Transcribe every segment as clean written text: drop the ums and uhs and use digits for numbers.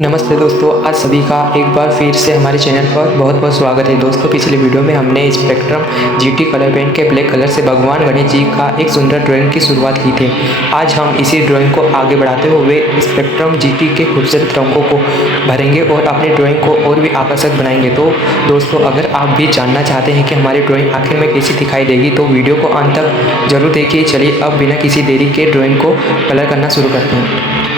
नमस्ते दोस्तों, आज सभी का एक बार फिर से हमारे चैनल पर बहुत बहुत स्वागत है। दोस्तों, पिछले वीडियो में हमने स्पेक्ट्रम जीटी कलर पेंट के ब्लैक कलर से भगवान गणेश जी का एक सुंदर ड्राइंग की शुरुआत की थी। आज हम इसी ड्राइंग को आगे बढ़ाते हुए स्पेक्ट्रम जीटी के खूबसूरत रंगों को भरेंगे और अपनी ड्राइंग को और भी आकर्षक बनाएंगे। तो दोस्तों, अगर आप भी जानना चाहते हैं कि हमारी ड्राइंग आखिर में कैसी दिखाई देगी तो वीडियो को अंत तक जरूर देखिए। चलिए अब बिना किसी देरी के ड्राइंग को कलर करना शुरू करते हैं।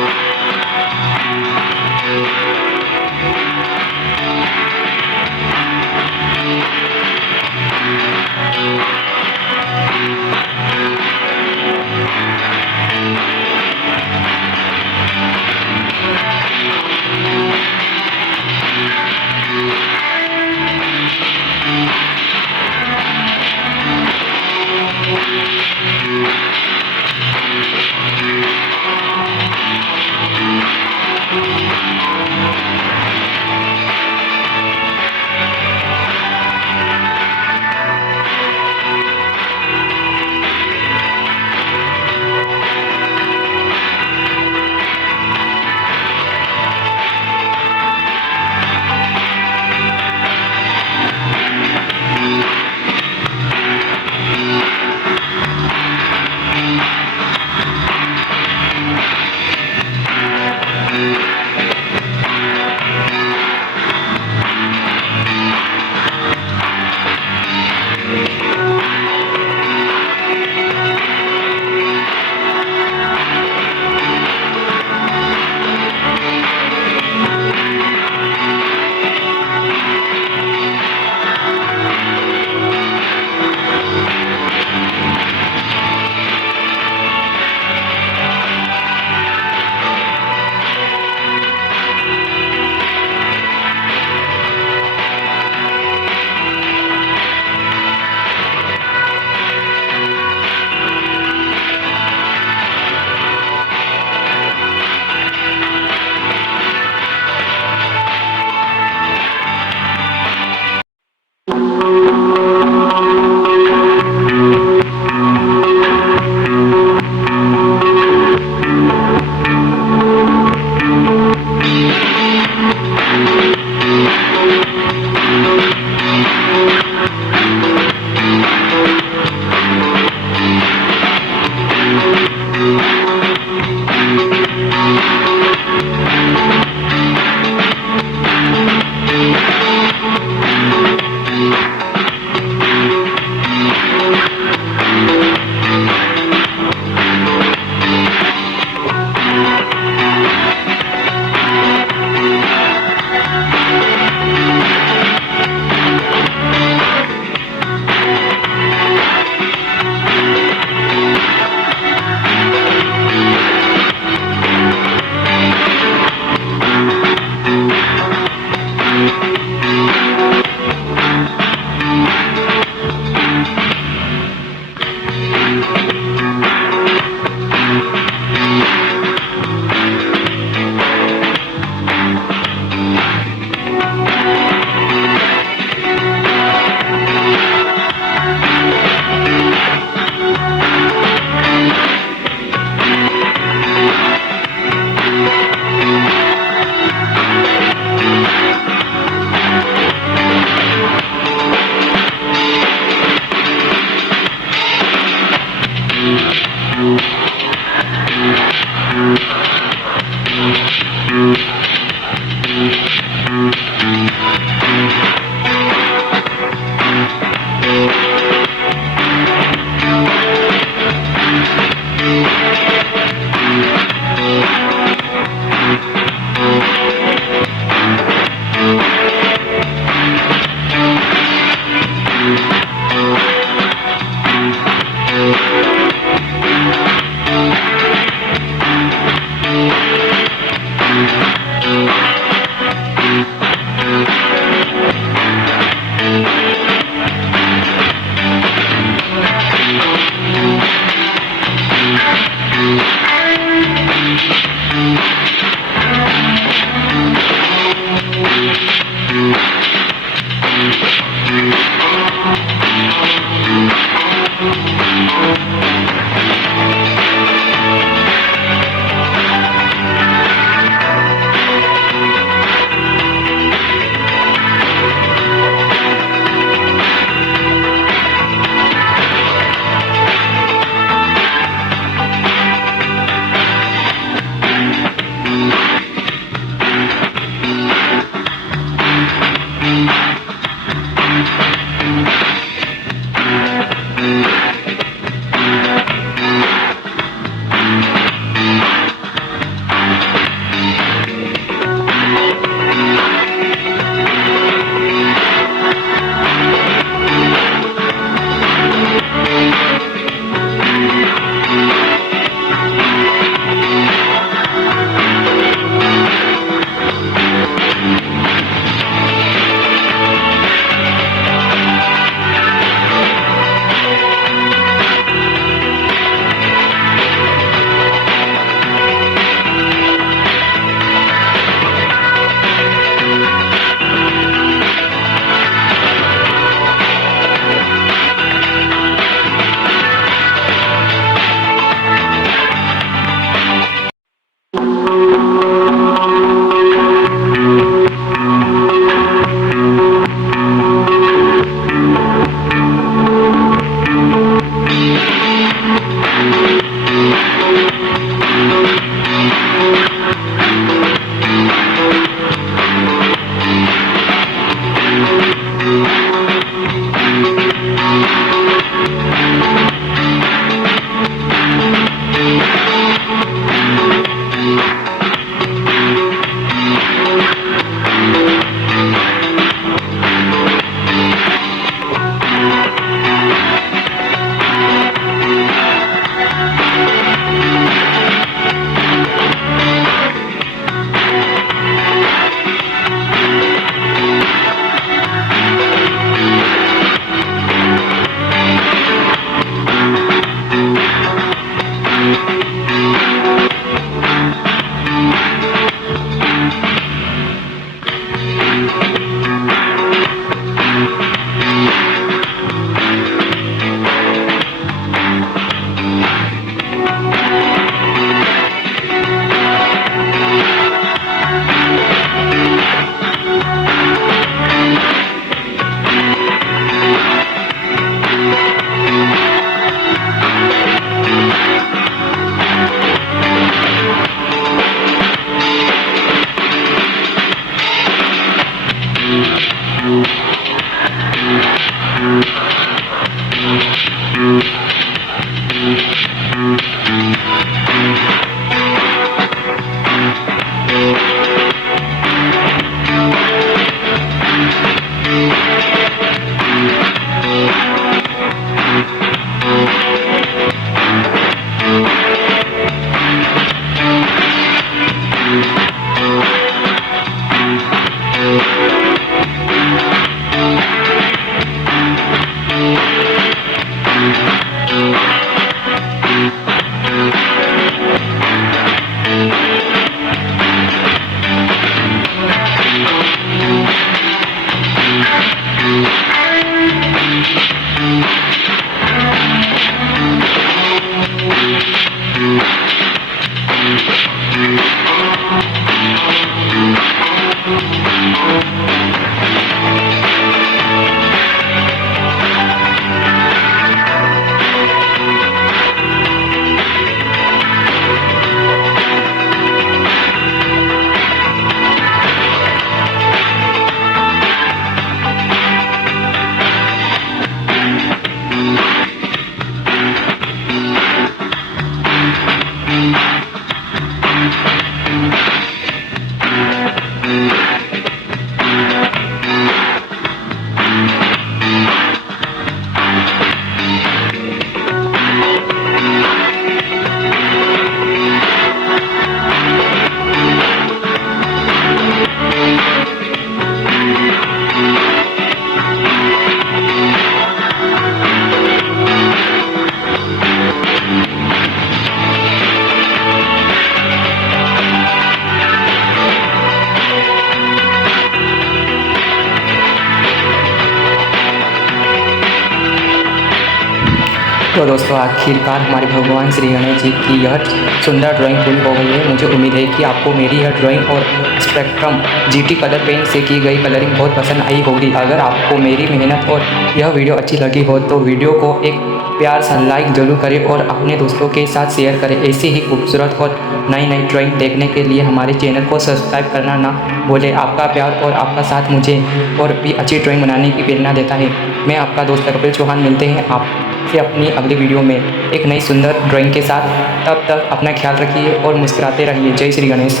तो दोस्तों आखिरकार हमारे भगवान श्री गणेश जी की यह सुंदर ड्राइंग पूरी हो गई है। मुझे उम्मीद है कि आपको मेरी यह ड्राइंग और स्पेक्ट्रम जीटी कलर पेन से की गई कलरिंग बहुत पसंद आई होगी। अगर आपको मेरी मेहनत और यह वीडियो अच्छी लगी हो तो वीडियो को एक प्यार सा लाइक ज़रूर करें और अपने दोस्तों के साथ शेयर करें। ऐसी ही खूबसूरत और नई नई ड्राइंग देखने के लिए हमारे चैनल को सब्सक्राइब करना ना भूलें। आपका प्यार और आपका साथ मुझे और भी अच्छी ड्राइंग बनाने की प्रेरणा देता है। मैं आपका दोस्त कपिल चौहान, मिलते हैं आपसे अपनी अगली वीडियो में एक नई सुंदर ड्राइंग के साथ। तब तक अपना ख्याल रखिए और मुस्कुराते रहिए। जय श्री गणेश।